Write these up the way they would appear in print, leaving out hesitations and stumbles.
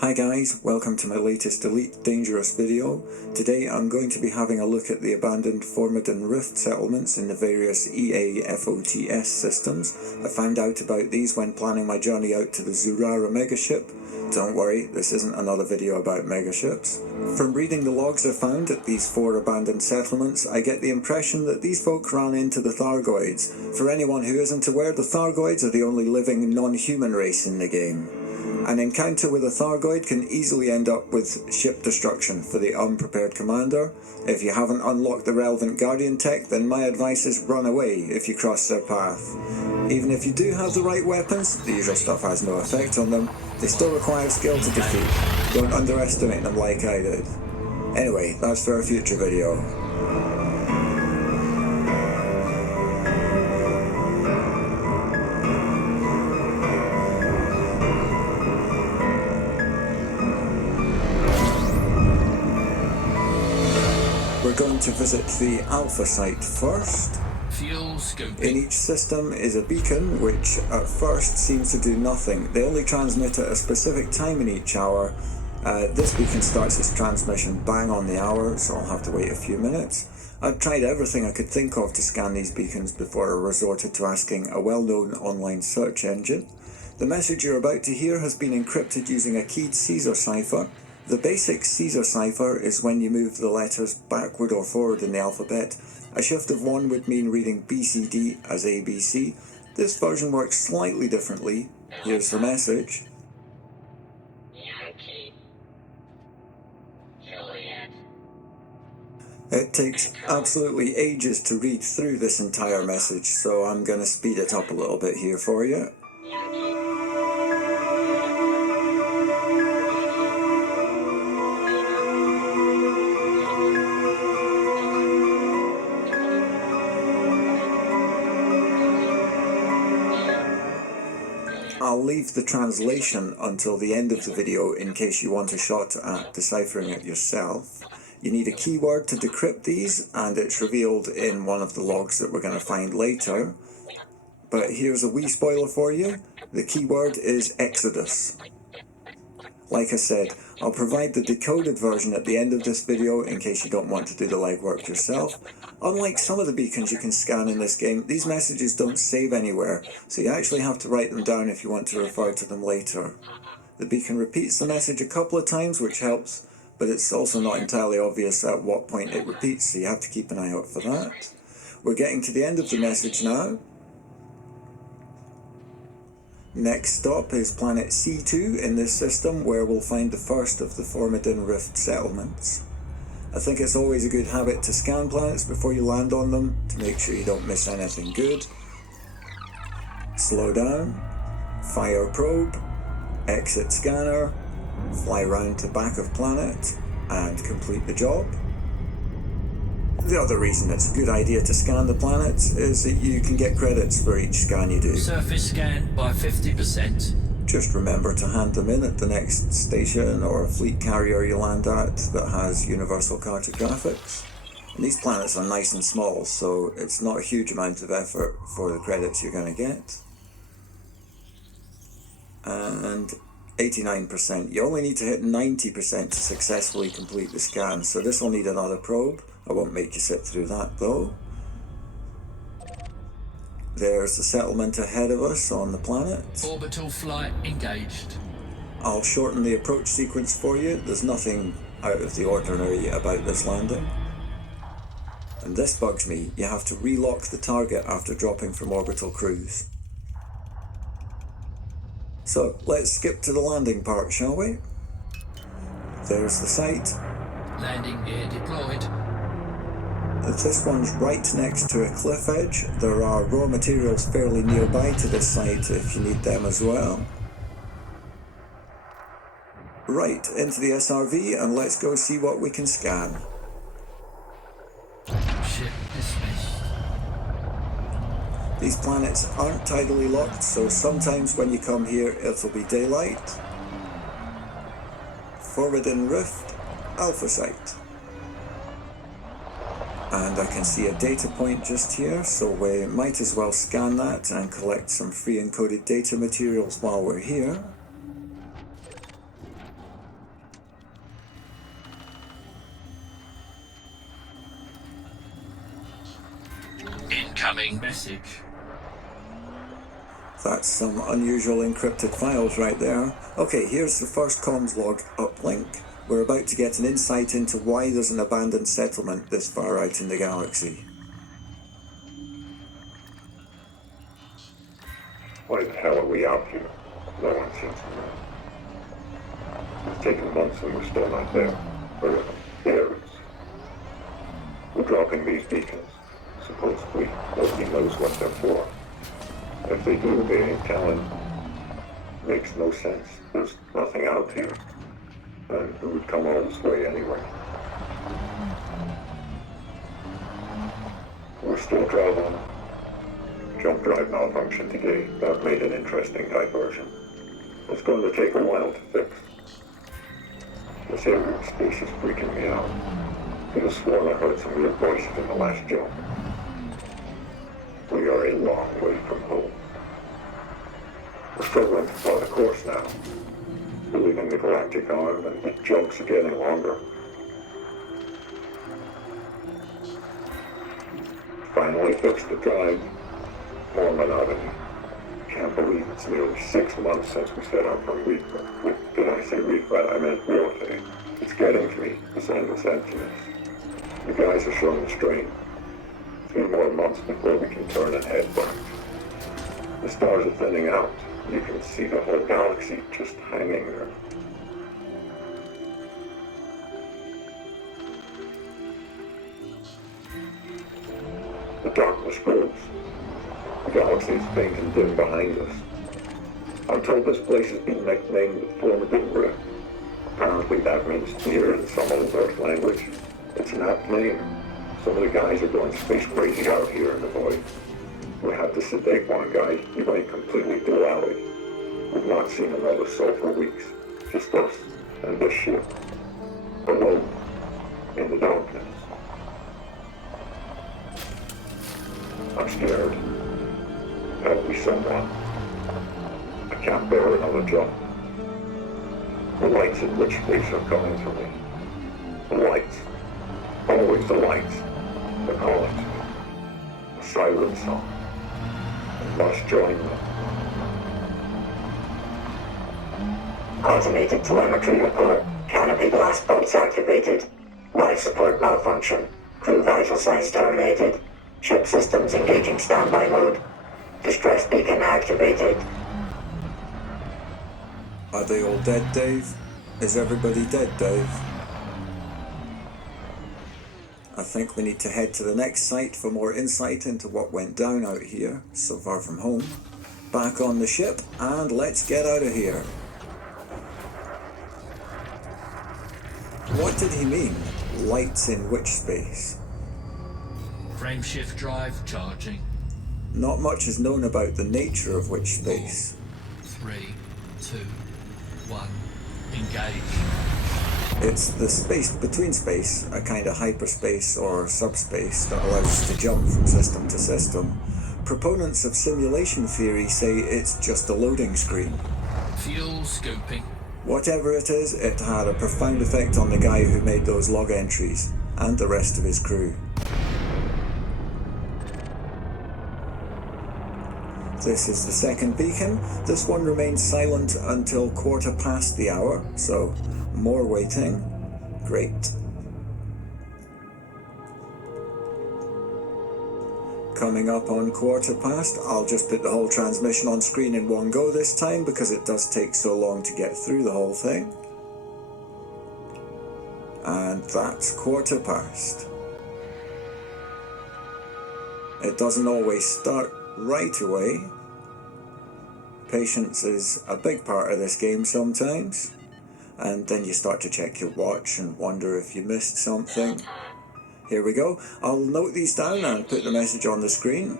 Hi guys, welcome to my latest Elite Dangerous video. Today I'm going to be having a look at the abandoned FORMIDINE RIFT settlements in the various EA FOTS systems. I found out about these when planning my journey out to the Zurara megaship. Don't worry, this isn't another video about megaships. From reading the logs I found at these 4 abandoned settlements, I get the impression that these folk ran into the Thargoids. For anyone who isn't aware, the Thargoids are the only living non-human race in the game. An encounter with a Thargoid can easily end up with ship destruction for the unprepared commander. If you haven't unlocked the relevant Guardian tech, then my advice is run away if you cross their path. Even if you do have the right weapons, the usual stuff has no effect on them, they still require skill to defeat. Don't underestimate them like I did. Anyway, that's for a future video. We're going to visit the Alpha site first. In each system is a beacon which at first seems to do nothing. They only transmit at a specific time in each hour. This beacon starts its transmission bang on the hour, so I'll have to wait a few minutes. I've tried everything I could think of to scan these beacons before I resorted to asking a well-known online search engine. The message you're about to hear has been encrypted using a keyed Caesar cipher. The basic Caesar cipher is when you move the letters backward or forward in the alphabet. A shift of 1 would mean reading BCD as ABC. This version works slightly differently. Here's the message. Yankee. Juliet. It takes absolutely ages to read through this entire message, so I'm going to speed it up a little bit here for you. I'll leave the translation until the end of the video in case you want a shot at deciphering it yourself. You need a keyword to decrypt these, and it's revealed in one of the logs that we're going to find later. But here's a wee spoiler for you. The keyword is Exodus. Like I said, I'll provide the decoded version at the end of this video in case you don't want to do the legwork yourself. Unlike some of the beacons you can scan in this game, these messages don't save anywhere, so you actually have to write them down if you want to refer to them later. The beacon repeats the message a couple of times, which helps, but it's also not entirely obvious at what point it repeats, so you have to keep an eye out for that. We're getting to the end of the message now. Next stop is planet C2 in this system, where we'll find the first of the FORMIDINE RIFT settlements. I think it's always a good habit to scan planets before you land on them, to make sure you don't miss anything good. Slow down, fire probe, exit scanner, fly round to back of planet, and complete the job. The other reason it's a good idea to scan the planets is that you can get credits for each scan you do. Surface scan by 50%. Just remember to hand them in at the next station or fleet carrier you land at that has universal cartographics. And these planets are nice and small, so it's not a huge amount of effort for the credits you're going to get. And 89%. You only need to hit 90% to successfully complete the scan, so this will need another probe. I won't make you sit through that though. There's the settlement ahead of us on the planet. Orbital flight engaged. I'll shorten the approach sequence for you. There's nothing out of the ordinary about this landing. And this bugs me. You have to relock the target after dropping from orbital cruise. So let's skip to the landing part, shall we? There's the site. Landing gear deployed. This one's right next to a cliff edge. There are raw materials fairly nearby to this site if you need them as well. Right, into the SRV and let's go see what we can scan. Ship dismissed. These planets aren't tidally locked, so sometimes when you come here it'll be daylight. FORMIDINE RIFT, Alpha site. And I can see a data point just here, so we might as well scan that and collect some free encoded data materials while we're here. Incoming message. That's some unusual encrypted files right there. Okay, here's the first comms log uplink. We're about to get an insight into why there's an abandoned settlement this far out in the galaxy. Why the hell are we out here? No one seems to know. It's taken months and we're still not there. Or there is. We're dropping these beacons. Supposedly, nobody knows what they're for. If they do, they ain't telling. Makes no sense. There's nothing out here. And who would come all this way anyway? We're still traveling. Jump drive malfunction today. That made an interesting diversion. It's going to take a while to fix. This area of space is freaking me out. Could have sworn I heard some weird voices in the last jump. We are a long way from home. We're struggling to plot a course now. We're leaving the galactic arm and the jumps are getting longer. Finally fixed the drive. More monotony. Can't believe it's nearly 6 months since we set out from Reef. Did I say Reef? I meant Realty. It's getting to me, this endless emptiness. The guys are showing strain. 3 more months before we can turn and head back. The stars are thinning out. You can see the whole galaxy just hanging there. The darkness grows. The galaxy is faint and dim behind us. I'm told this place has been nicknamed the FORMIDINE RIFT. Apparently that means near in some old Earth language. It's an apt name. Some of the guys are going space crazy out here in the void. We had to sedate one guy. He went completely doolally. We've not seen another soul for weeks. Just us and this ship. Alone. In the darkness. I'm scared. Help me someone. I can't bear another jump. The lights in which space are coming to me. The lights. Always the lights. They're calling to me. A siren song. I must join them. Automated telemetry report. Canopy blast bolts activated. Life support malfunction. Crew vital signs terminated. Ship systems engaging standby mode. Distress beacon activated. Are they all dead, Dave? Is everybody dead, Dave? I think we need to head to the next site for more insight into what went down out here, so far from home. Back on the ship, and let's get out of here. What did he mean? Lights in which space? Frameshift drive charging. Not much is known about the nature of which space. 3, 2, 1. Engage. It's the space between space, a kind of hyperspace or subspace that allows us to jump from system to system. Proponents of simulation theory say it's just a loading screen. Fuel scooping. Whatever it is, it had a profound effect on the guy who made those log entries, and the rest of his crew. This is the second beacon. This one remains silent until 1/4 the hour, so more waiting. Great. Coming up on 1/4, I'll just put the whole transmission on screen in one go this time because it does take so long to get through the whole thing. And that's 1/4. It doesn't always start right away. Patience is a big part of this game sometimes, and then you start to check your watch and wonder if you missed something. Here we go. I'll note these down and put the message on the screen.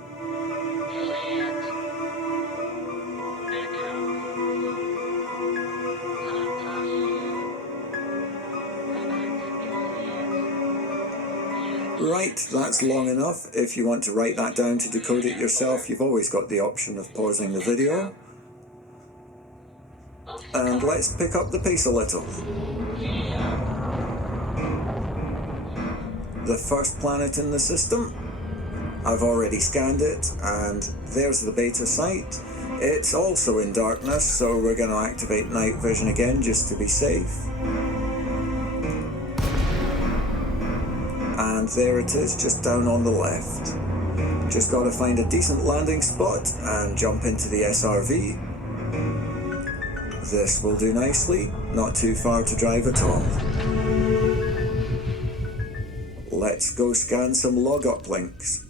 Right, that's long enough. If you want to write that down to decode it yourself, you've always got the option of pausing the video. And let's pick up the pace a little. The first planet in the system. I've already scanned it, and there's the beta site. It's also in darkness, so we're going to activate night vision again just to be safe. And there it is, just down on the left. Just got to find a decent landing spot and jump into the SRV. This will do nicely, not too far to drive at all. Let's go scan some log uplinks.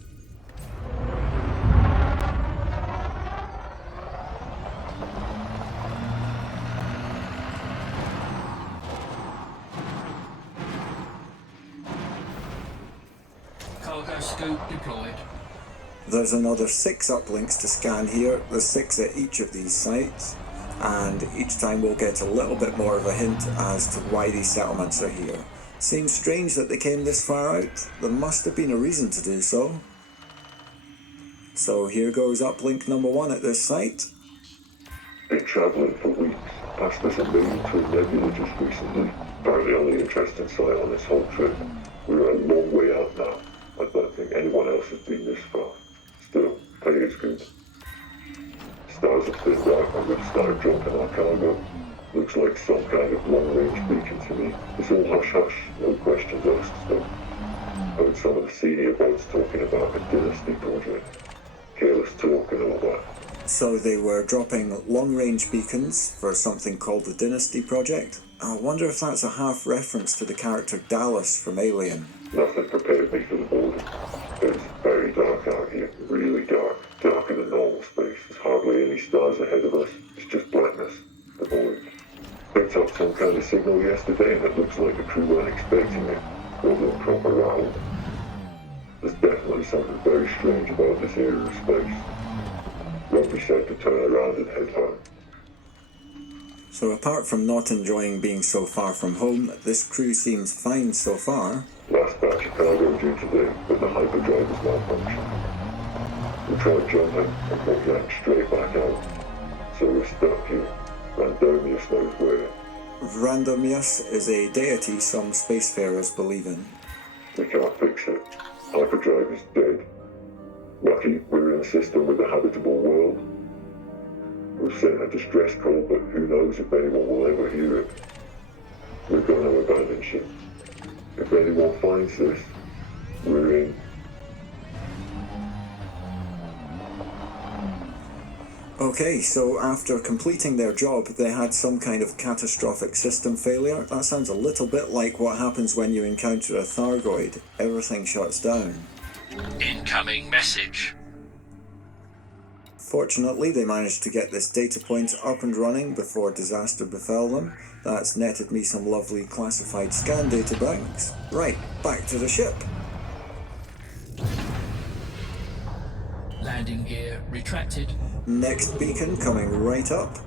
Cargo scoop deployed. There's another 6 uplinks to scan here. There's 6 at each of these sites, and each time we'll get a little bit more of a hint as to why these settlements are here. Seems strange that they came this far out. There must have been a reason to do so. So here goes uplink number 1 at this site. Been travelling for weeks, past this amazing twin nebula just recently. About the only interesting sight on this whole trip. We're a long way out now. I don't think anyone else has been this far. Still, pay is good. Stars have thinned out and we've started dropping our cargo. Looks like some kind of long-range beacon to me. It's all hush-hush, no questions asked though. Heard some of the senior boats talking about a dynasty project. Careless talk and all that. So they were dropping long-range beacons for something called the Dynasty Project. I wonder if that's a half reference to the character Dallas from Alien. Nothing prepared me for the boarding. It's very dark out here, really dark. Darker than normal space. There's hardly any stars ahead of us. It's just blackness. The void. Picked up some kind of signal yesterday and it looks like the crew weren't expecting it. Wasn't proper rattled. There's definitely something very strange about this area of space. Won't be said to turn around and head home. So apart from not enjoying being so far from home, this crew seems fine so far. Last batch of cargo due today, but the hyperdrive is malfunctioned. We tried jumping and got yanked straight back out. So we're stuck here. Randomius knows where. Randomius is a deity some spacefarers believe in. We can't fix it. Hyperdrive is dead. Lucky we're in a system with a habitable world. We've sent a distress call, but who knows if anyone will ever hear it. We're going to abandon ship. If anyone finds this, we're in. Okay, so after completing their job, they had some kind of catastrophic system failure. That sounds a little bit like what happens when you encounter a Thargoid. Everything shuts down. Incoming message. Fortunately, they managed to get this data point up and running before disaster befell them. That's netted me some lovely classified scan data banks. Right, back to the ship. Landing gear retracted. Next beacon coming right up.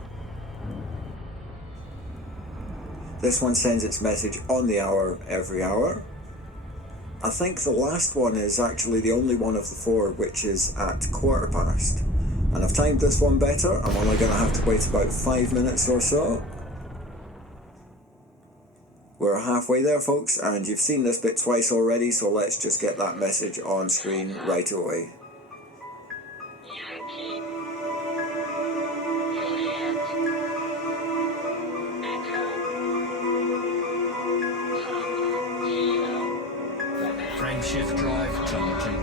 This one sends its message on the hour every hour. I think the last one is actually the only one of the 4 which is at 1:15. And I've timed this one better. I'm only going to have to wait about 5 minutes or so. We're halfway there, folks, and you've seen this bit twice already, so let's just get that message on screen right away. Frameshift drive charging.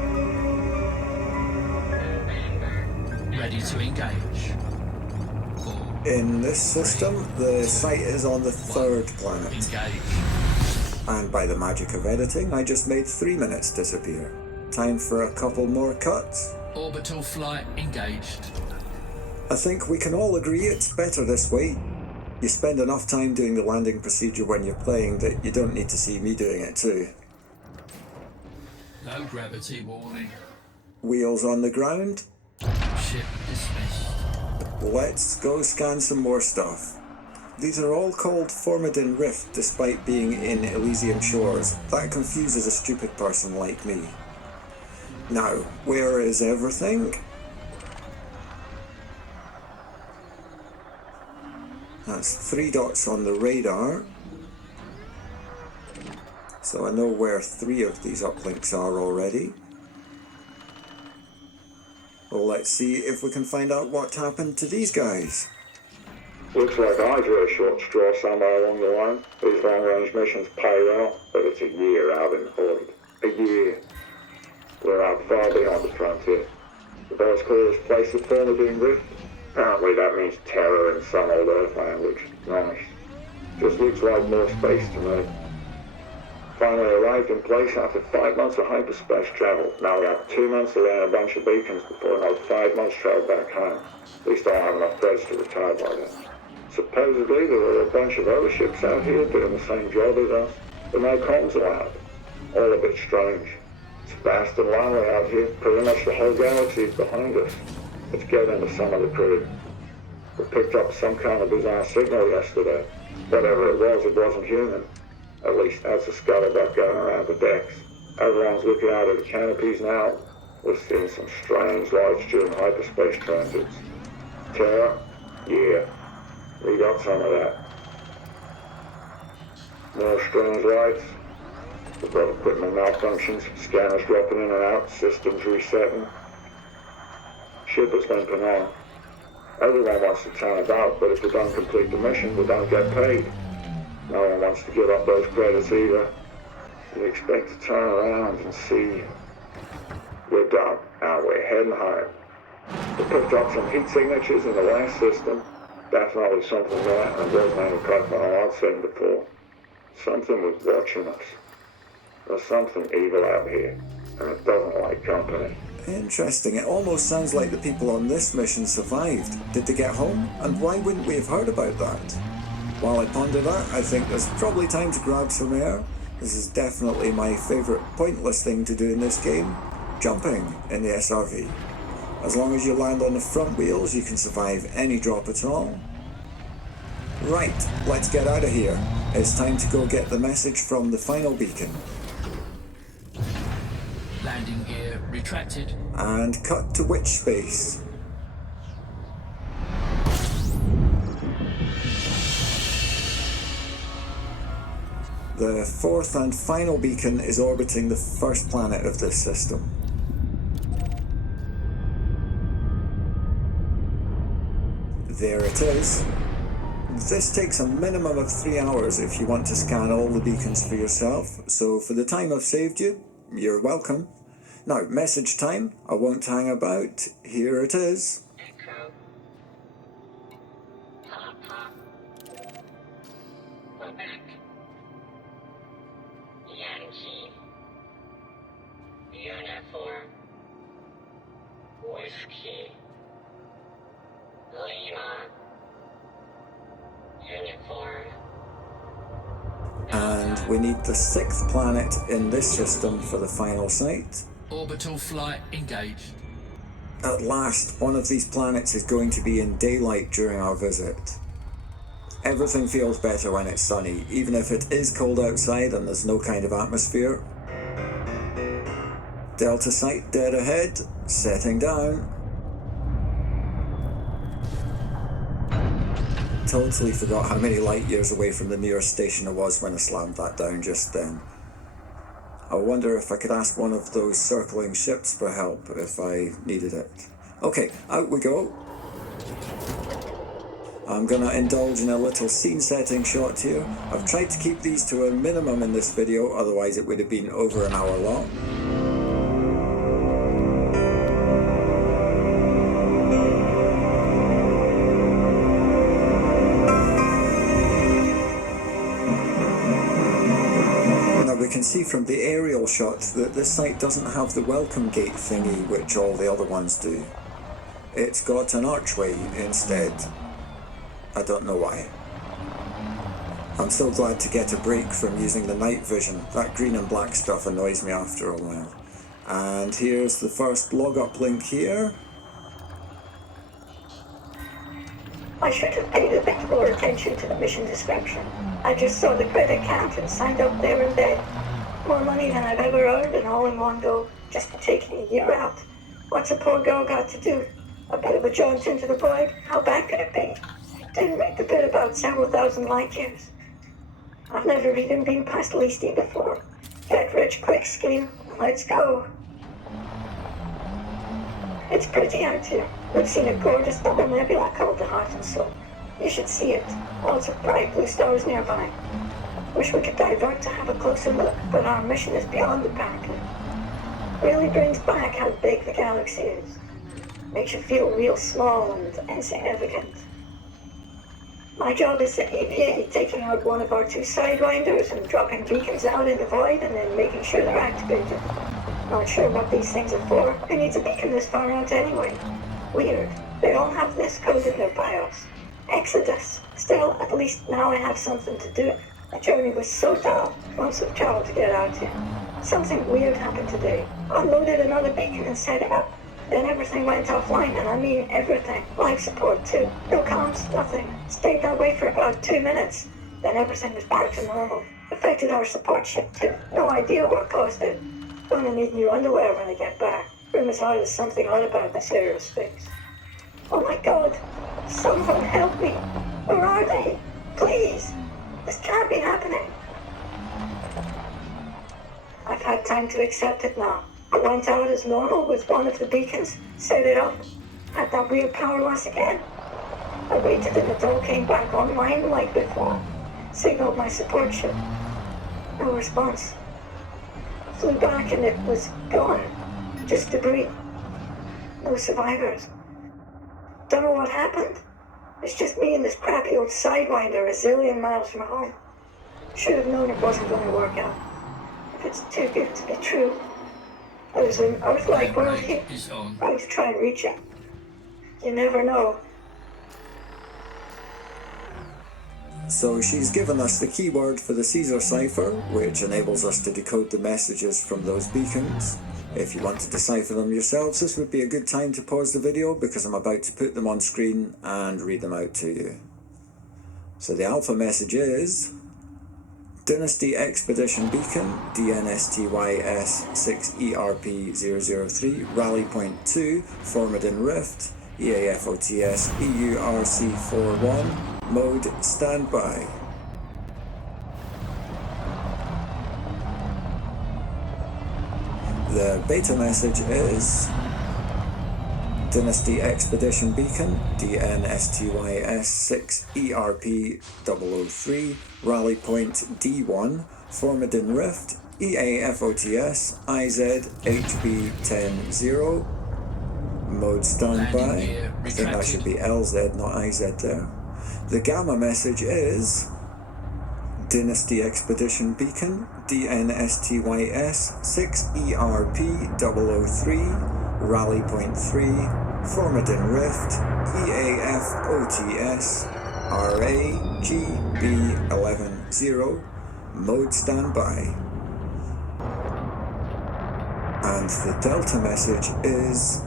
Ready to engage. 4. In this system, the site is on the 3rd planet. Engage. And by the magic of editing, I just made 3 minutes disappear. Time for a couple more cuts. Orbital flight engaged. I think we can all agree it's better this way. You spend enough time doing the landing procedure when you're playing that you don't need to see me doing it too. Low gravity warning. Wheels on the ground. Ship dismissed. Let's go scan some more stuff. These are all called FORMIDINE Rift despite being in Elysium Shores. That confuses a stupid person like me. Now, where is everything? That's 3 dots on the radar. So I know where 3 of these uplinks are already. Well, let's see if we can find out what happened to these guys. Looks like I drew a short straw somewhere along the line. These long-range missions pay well, but it's a year out in the void. A year. We're out far beyond the frontier. The boys call this place the FORMIDINE Rift. Apparently that means terror in some old Earth language. Nice. Just looks like more space to me. Finally arrived in place after 5 months of hyperspace travel. Now we have 2 months to land a bunch of beacons before another 5 months travel back home. At least I have enough threads to retire by then. Supposedly there were a bunch of other ships out here doing the same job as us, but no comms allowed. All a bit strange. It's vast and lonely out here. Pretty much the whole galaxy is behind us. Let's get into some of the crew. We picked up some kind of bizarre signal yesterday. Whatever it wasn't human. At least that's the scuttlebutt going around the decks. Everyone's looking out of the canopies now. We're seeing some strange lights during hyperspace transits. Terror? Yeah. We got some of that. More strange lights. We've got equipment malfunctions, scanners dropping in and out, systems resetting. Ship is limping on. Everyone wants to turn about, but if we don't complete the mission, we don't get paid. No one wants to give up those credits either. We expect to turn around and see. We're done, and we're heading home. We picked up some heat signatures in the last system. Definitely something there, and there's no profile I've seen before. Something was watching us. There's something evil out here, and it doesn't like company. Interesting. It almost sounds like the people on this mission survived. Did they get home? And why wouldn't we have heard about that? While I ponder that, I think there's probably time to grab some air. This is definitely my favourite pointless thing to do in this game. Jumping in the SRV. As long as you land on the front wheels, you can survive any drop at all. Right, let's get out of here. It's time to go get the message from the final beacon. Landing gear retracted. And cut to witch space. The fourth and final beacon is orbiting the first planet of this system. There it is. This takes a minimum of 3 hours if you want to scan all the beacons for yourself, so for the time I've saved you, you're welcome. Now, message time. I won't hang about. Here it is. Echo. Papa. Quebec. Yankee. Uniform. Whiskey. Lima. Uniform. And we need the 6th planet in this system for the final site. Orbital flight engaged. At last, one of these planets is going to be in daylight during our visit. Everything feels better when it's sunny, even if it is cold outside and there's no kind of atmosphere. Delta site dead ahead, setting down. Totally forgot how many light years away from the nearest station I was when I slammed that down just then. I wonder if I could ask one of those circling ships for help if I needed it. Okay, out we go. I'm gonna indulge in a little scene setting shot here. I've tried to keep these to a minimum in this video, otherwise it would have been over an hour long. We can see from the aerial shot that this site doesn't have the welcome gate thingy which all the other ones do. It's got an archway instead. I don't know why. I'm so glad to get a break from using the night vision. That green and black stuff annoys me after a while. And here's the first log up link here. I should have paid a bit more attention to the mission description. I just saw the credit count and signed up there and then. More money than I've ever earned and all in one go, just for taking a year out. What's a poor girl got to do? A bit of a jaunt into the void? How bad could it be? Didn't make the bit about several thousand light years. I've never even been past Leasty before. Get rich quick scheme. Let's go. It's pretty out here. We've seen a gorgeous double nebula called the Heart and Soul. You should see it. Lots of bright blue stars nearby. Wish we could divert to have a closer look, but our mission is beyond the parapet. Really brings back how big the galaxy is. Makes you feel real small and insignificant. My job is the EVA, taking out one of our two sidewinders and dropping beacons out in the void and then making sure they're activated. Not sure what these things are for. Who needs a beacon this far out anyway? Weird. They all have this code in their BIOS. Exodus. Still, at least now I have something to do. The journey was so dull. Months of travel to get out here. Something weird happened today. Unloaded another beacon and set it up. Then everything went offline, and I mean everything. Life support too. No comms, nothing. Stayed that way for about 2 minutes. Then everything was back to normal. Affected our support ship too. No idea what caused it. Gonna need new underwear when I get back. Rumors are there's something odd about this aerospace. Oh my god! Someone help me! Where are they? Please! This can't be happening. I've had time to accept it now. I went out as normal with one of the beacons, set it up, had that weird power loss again. I waited and it all came back online like before. Signaled my support ship. No response. Flew back and it was gone. Just debris. No survivors. Don't know what happened. It's just me and this crappy old Sidewinder a zillion miles from home. Should have known it wasn't going to work out. If it's too good to be true. There's an Earth-like world here. I was trying to reach it. You never know. So she's given us the keyword for the Caesar cipher, which enables us to decode the messages from those beacons. If you want to decipher them yourselves, this would be a good time to pause the video because I'm about to put them on screen and read them out to you. So the alpha message is Dynasty Expedition Beacon, DNSTYS 6ERP003, Rally Point 2, FORMIDINE Rift, EAFOTS EURC41, Mode Standby. The beta message is Dynasty Expedition Beacon, DNSTYS 6ERP003, Rally Point D1, FORMIDINE Rift, EAFOTS IZHB100, Mode Standby. I think that should be LZ, not IZ there. The gamma message is Dynasty Expedition Beacon, DNSTYS 6ERP003, Rally Point 3, FORMIDINE Rift, EAFOTS RAGB110, Mode Standby. And the Delta message is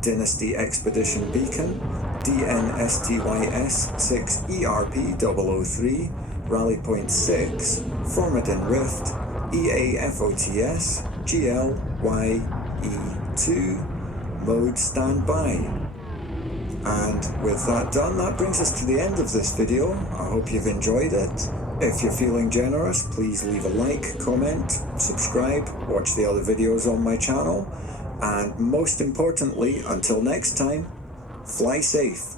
Dynasty Expedition Beacon, DNSTYS 6ERP003, Rally Point 6, FORMIDINE Rift, EAFOTS GLYE2, Mode Standby. And with that done, that brings us to the end of this video. I hope you've enjoyed it. If you're feeling generous, please leave a like, comment, subscribe, watch the other videos on my channel, and most importantly, until next time, fly safe.